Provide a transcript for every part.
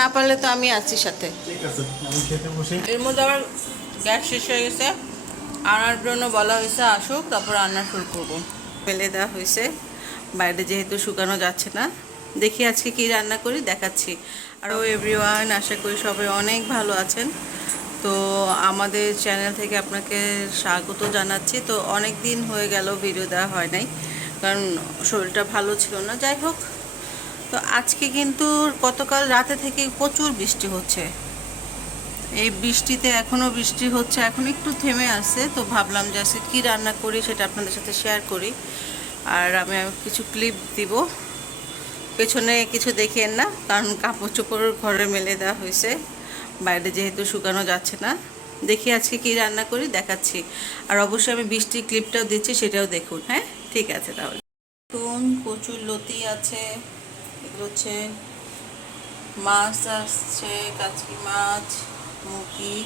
না পারলে তো আমি আছি সাথে। ঠিক আছে, আমি খেতে বসি। এর মধ্যে আবার গ্যাস শেষ হয়ে গেছে, আনার জন্য বলা হয়েছে আসুক, তারপর রান্না শুরু করবো। ফেলে দেওয়া হয়েছে বাইরে, যেহেতু শুকানো যাচ্ছে না। দেখি আজকে কি রান্না করি, দেখাচ্ছি। আরও এভরিওয়ান, আশা করি সবাই অনেক ভালো আছেন। তো আমাদের চ্যানেল থেকে আপনাকে স্বাগত জানাচ্ছি। তো অনেক দিন হয়ে গেল ভিডিও দেওয়া হয় নাই, কারণ শরীরটা ভালো ছিল না। যাই হোক, তো আজকে কিন্তু গতকাল রাতে থেকে প্রচুর বৃষ্টি হচ্ছে। এই বৃষ্টিতে এখনও বৃষ্টি হচ্ছে, এখন একটু থেমে আসছে। তো ভাবলাম যে আজকে কী রান্না করি সেটা আপনাদের সাথে শেয়ার করি। আর আমি কিছু ক্লিপ দিব, পেছনে কিছু দেখেন না, কারণ কাপড় চোপড় ঘরে মেলে দেওয়া হয়েছে, বাইরে যেহেতু শুকানো যাচ্ছে না। দেখি আজকে কী রান্না করি, দেখাচ্ছি। আর অবশ্যই আমি বৃষ্টির ক্লিপটাও দিচ্ছি, সেটাও দেখুন। হ্যাঁ, ঠিক আছে। তাহলে দেখুন, প্রচুর লতি আছে। এগুলো হচ্ছে মাছ আসছে, কাচকি মাছ, মুরগি,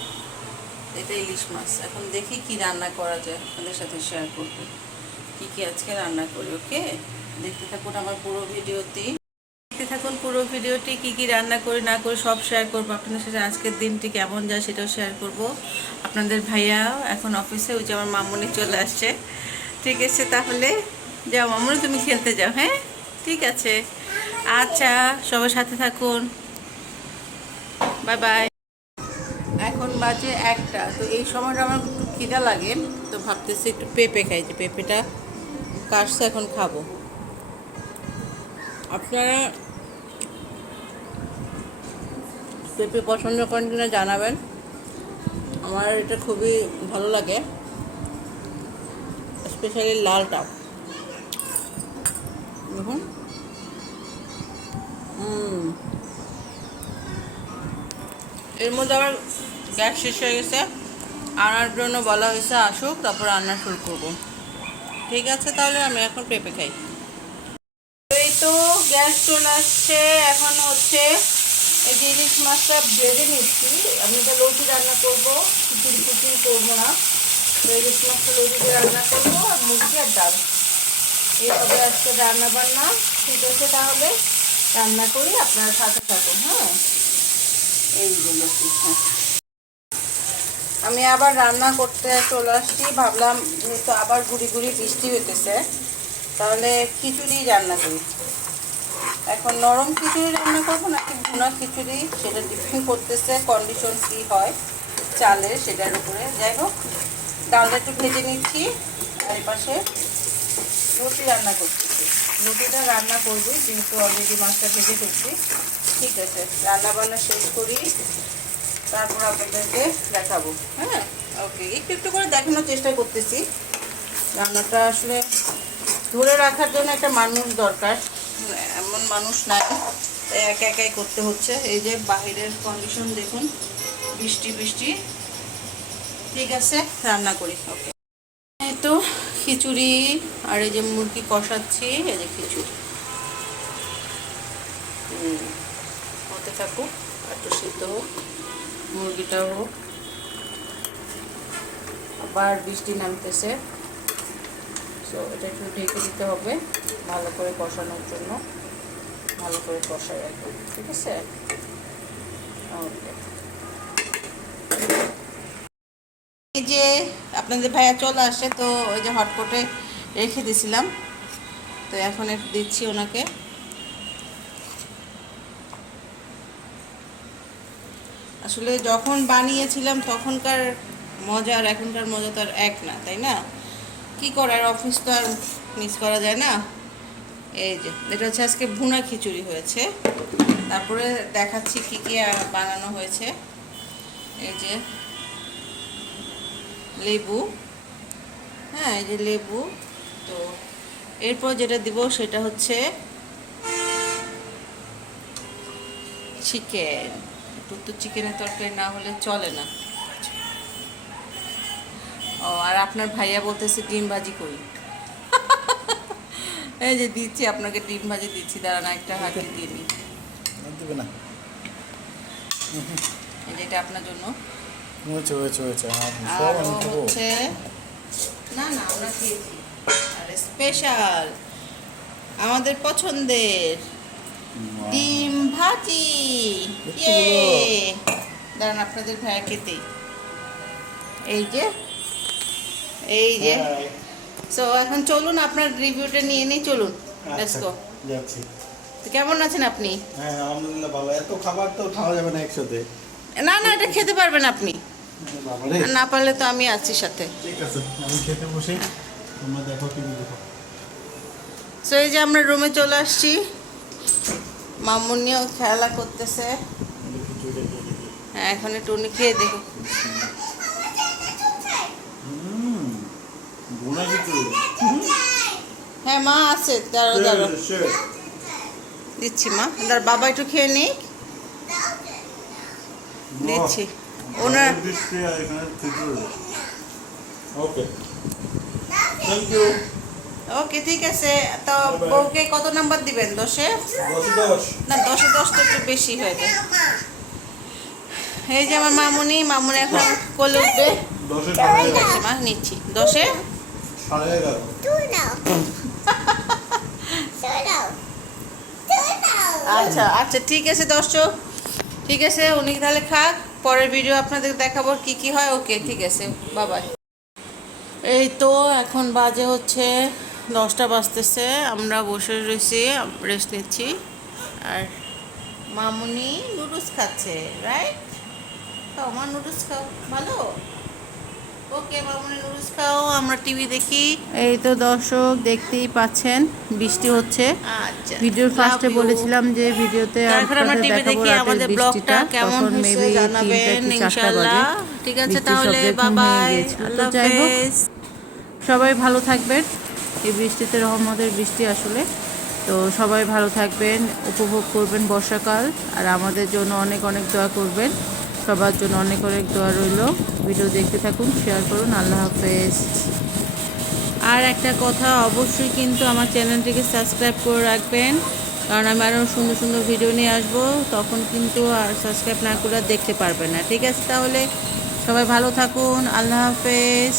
এটা ইলিশ মাছ। এখন দেখি কি রান্না করা যায়, আপনাদের সাথে শেয়ার করব কি কি আজকে রান্না করি। ওকে, দেখতে থাকুন আমার পুরো ভিডিওটি। দেখতে থাকুন পুরো ভিডিওটি, কি কি রান্না করি না করি সব শেয়ার করবো আপনাদের সাথে। আজকের দিনটি কেমন যায় সেটাও শেয়ার করব। আপনাদের ভাইয়া এখন অফিসে, ওই যে আমার মামুনি চলে আসছে। ঠিক আছে, তাহলে যাও মামুনি, তুমি খেলতে যাও। হ্যাঁ, ঠিক আছে, আচ্ছা, সবার সাথে থাকুন। Bye bye. এখন বাজে 1টা। তো এই সময়টা আমার একটু খিদা লাগে, তো ভাবতেছি একটু পেঁপে খাই, যে পেঁপেটা কাটছে, এখন খাবো। আপনারা পেঁপে পছন্দ করেন কিনা জানাবেন। আমার এটা খুবই ভালো লাগে, স্পেশালি লালটা। দেখুন, এর মধ্যে আবার গ্যাস শেষ হয়ে গেছে, আনার জন্য বলা হয়েছে আসুক, তারপর রান্না শুরু করব। ঠিক আছে, তাহলে আমি এখন পেঁপে খাই। এই তো গ্যাস চলে আসছে। এখন হচ্ছে এই যে ইলিশ মাছটা ভেজে নিচ্ছি। আমি এটা লৌকি রান্না করবো, খিচুড়ি খিচুড়ি করবো না। তো ইলিশ মাছটা লৌকি দিয়ে রান্না করবো, আর মুরগি আর ডাল, এইভাবে আজকে রান্না বান্না। ঠিক আছে, তাহলে রান্না করি, আপনার সাথে থাকুন। হ্যাঁ, এইগুলো হ্যাঁ, আমি আবার রান্না করতে চলে আসছি। ভাবলাম যেহেতু আবার গুড়ি গুড়ি বৃষ্টি হইতেছে, তাহলে খিচুড়ি রান্না করি। এখন নরম খিচুড়ি রান্না করবো নাকি ভুনা খিচুড়ি, সেটা ডিপেন্ড করতেছে কন্ডিশন কী হয় চালের, সেটার উপরে। যাই হোক, ডালটা একটু ভেজে নিচ্ছি, আর এই পাশে রুটি রান্না করতেছি। রুটিটা রান্না করবি, যেহেতু অলরেডি মাছটা ভেজে ফেলছি। ঠিক আছে, রান্না বান্না শেষ করি, তারপর আপনাদেরকে দেখাবো। হ্যাঁ, ওকে, একটু একটু করে দেখানোর চেষ্টা করতেছি। রান্নাটা আসলে ধরে রাখার জন্য একটা মানুষ দরকার, এমন মানুষ নাই, তাই একা একাই করতে হচ্ছে। এই যে বাহিরের কন্ডিশন দেখুন, বৃষ্টি বৃষ্টি। ঠিক আছে, রান্না করি। ওকে, এই তো খিচুড়ি, আর এই যে মুরগি কষাচ্ছি, এই যে খিচুড়ি হতে থাকুক, একটু সিদ্ধ হোক, মুরগিটাও হোক। আবার বৃষ্টি নামতেছে, সো এটা একটু ঢেকে দিতে হবে ভালো করে কষানোর জন্য। ভালো করে কষাই একদম। ঠিক আছে, ওকে। এই যে আপনাদের ভাইয়া চলে আসে, তো ওই যে হটপটে রেখে দিয়েছিলাম, তো এখন একটু দিচ্ছি ওনাকে। আসলে যখন বানিয়েছিলাম তখনকার মজা আর এখনকার মজা তো আর এক না, তাই না? কি করার, অফিস তো আর মিস করা যায় না। এই যে এটা হচ্ছে আজকে ভুনা খিচুড়ি হয়েছে। তারপরে দেখাচ্ছি কি কি বানানো হয়েছে। এই যে লেবু, হ্যাঁ, এই যে লেবু। তো এরপর যেটা দিব সেটা হচ্ছে চিকেন। একটু তো চিকেনের তরকারি না হলে চলে না। ও, আর আপনার ভাইয়া বলতেছে ডিম ভাজি করি। এই যে দিচ্ছি আপনাকে, ডিম ভাজি দিচ্ছি, দাঁড়ান একটা হাঁটি দিয়ে নিই। এই যে এটা আপনার জন্য। আর হচ্ছে না না, আমরা খেয়েছি। আর স্পেশাল আমাদের পছন্দের ডিম ভাজি একটু ইয়ে দাঁড়ান আপনাদের ভাইয়া খেতেই এই যে Hi. সো এখন চলুন আপনার রিভিউটা নিয়ে নিই চলুন লেটস আচ্ছা, গো যাচ্ছি। কেমন আছেন আপনি হ্যাঁ আলহামদুলিল্লাহ ভালো। এত খাবার তো খাওয়া যাবে না একসাথে। না না এটা খেতে পারবেন আপনি বাবারে। আর না পারলে তো আমি আছি সাথে ঠিক আছে আমি খেতে বসি, তোমরা দেখো টিভি দেখো। সো এই যে আমরা রুমে চলে আসছি মামুনিও খেলা করতেছে খিচুড়ি দিয়ে দিই। হ্যাঁ এখন একটু উনি খেয়ে দেখো ভুনা খিচুড়ি। হ্যাঁ মা আছে দাঁড়ো দাঁড়ো Sure. দিচ্ছি মা দাঁড় বাবা একটু খেয়ে নিক দিচ্ছি ওনার বৃষ্টি আর এখানে খিচুড়ি। Okay thank you. ওকে ঠিক আছে তো Bye bye. বউকে কত নাম্বার দিবেন 10-এ 10 না 10-এ 10 তো একটু বেশি হয়ে যায় এই যে আমার মামুনি এখন কোলে উঠবে 10 ঠিক আছে মা নিচ্ছি 10-এ 11:30। আচ্ছা আচ্ছা ঠিক আছে দর্শক ঠিক আছে উনি তাহলে খাক পরের ভিডিও আপনাদের দেখাবো কি কি হয় ওকে ঠিক আছে বাবাই এই তো এখন বাজে হচ্ছে 10টা বাজতেছে আমরা বসে রয়েছি রেস্ট নিচ্ছি আর মামুনি নুডলস খাচ্ছে রাইট খাও মা নুডলস খাও ভালো ওকে মামুনি নুডলস খাও আমরা টিভি দেখি এই তো দর্শক দেখতেই পাচ্ছেন বৃষ্টি হচ্ছে আচ্ছা ভিডিওর ফার্স্টে বলেছিলাম যে ভিডিওতে তারপর আমরা আপনাদের টিভি দেখাবো দেখি রাতের আমাদের বৃষ্টিটা ব্লগটা কেমন তখন হয়েছে মেবি জানাবেন 3টা কি 4টা ইনশাআল্লাহ বাজে ঠিক আছে বৃষ্টির তাহলে শব্দে ঘুম বাই ভেঙে বাই গিয়েছিল। তো আল্লাহ যাই হোক হাফেজ সবাই ভালো থাকবেন এই বৃষ্টিতে রহমতের বৃষ্টি আসলে তো সবাই ভালো থাকবেন উপভোগ করবেন বর্ষাকাল আর আমাদের জন্য অনেক অনেক দোয়া করবেন সবার জন্য অনেক অনেক দোয়া রইল ভিডিও দেখতে থাকুন শেয়ার করুন আল্লাহ হাফেজ আর একটা কথা অবশ্যই কিন্তু আমার চ্যানেলটিকে সাবস্ক্রাইব করে রাখবেন কারণ আমি আরও সুন্দর সুন্দর ভিডিও নিয়ে আসবো তখন কিন্তু আর সাবস্ক্রাইব না করে আর দেখতে পারবেন না ঠিক আছে তাহলে সবাই ভালো থাকুন আল্লাহ হাফেজ